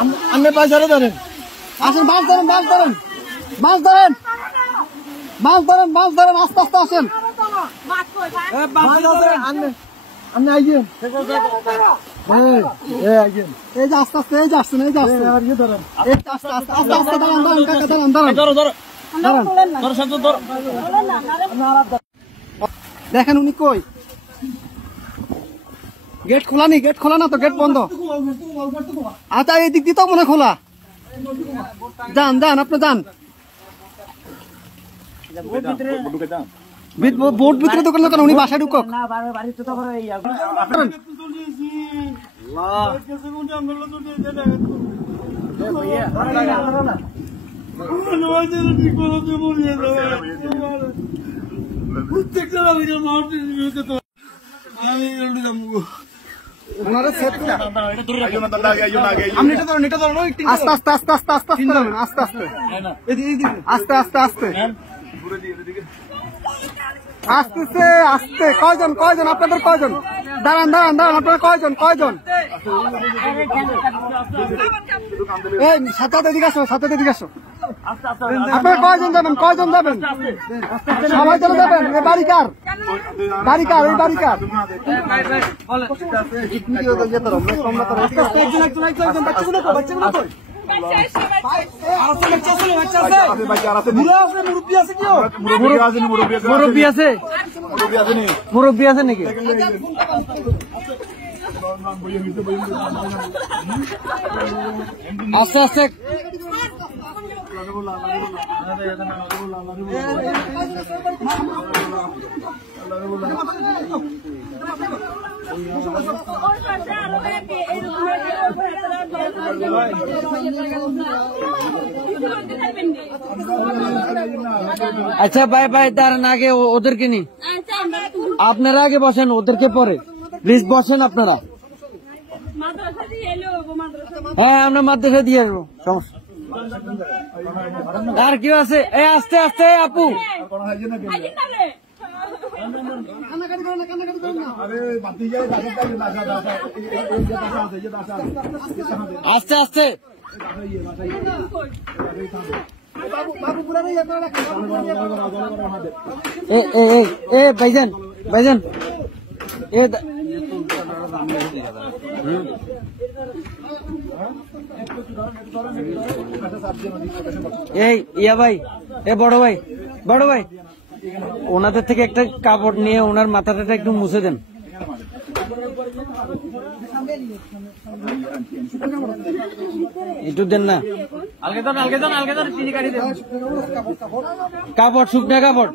আপনি পয়সারে ধরেন, আসেন, মাছ ধরেন, মাছ ধরেন, মাছ ধরেন, মাছ ধরেন, মাছ ধরেন, আস্তে আস্তে আসেন। আপনি আইয়েন, এই যে আস্তে আস্তে, এই যে আসছেন, এই যে আসছেন, এই আস্তে আস্তে আস্তে আস্তে দাঁড়ান, দাঁড়ান কাকা, দাঁড়ান, দাঁড়ান, দেখেন উনি কই, গেট খোলা নি, গেট খোলা না তো, গেট বন্ধ। আচ্ছা এই দিক দিয়ে তো মনে খোলা, যান যান, আপনি যান, বোট ভিতরে দোকান দোকান, উনি বাসায় ঢুকক। আস্তে আস্তে আস্তে আস্তে আস্তে আস্তে আস্তে আস্তে আস্তে আসতেছে, আসতে কয়জন, কয়জন আপনাদের, কয়জন, দাঁড়ান দাঁড়ান দাঁড়ান, আপনারা কয়জন, কয়জন, এই সাথে এদিকে আসো, সাথে এদিকে আসো, আপনারা কয়জন যাবেন, কয়জন যাবেন, সবাই চলে যাবেন। এই বাড়ি কার, বাড়ি কার, এই বাড়ি কার, মুরব্বী আছে, মুরব্বী আছে নাকি? আস্তে আস্তে আচ্ছা ভাই ভাই, দাঁড়ান, আগে ওদেরকে নি, আপনারা আগে বসেন, ওদেরকে পরে প্লিজ বসেন আপনারা। হ্যাঁ আমরা মাদ্রাসা দিয়ে আসবো, সমস্যা। আর কেউ আছে? আস্তে আস্তে আপু, আস্তে আস্তে, ভাইজান ভাইজান, এই ইয়া ভাই, বড় ভাই, বড় ভাই, ওনাদের থেকে একটা কাপড় নিয়ে ওনার মাথাটা একটু মুছে দেন। একটু দেন না, কাপড়, শুকনা কাপড়।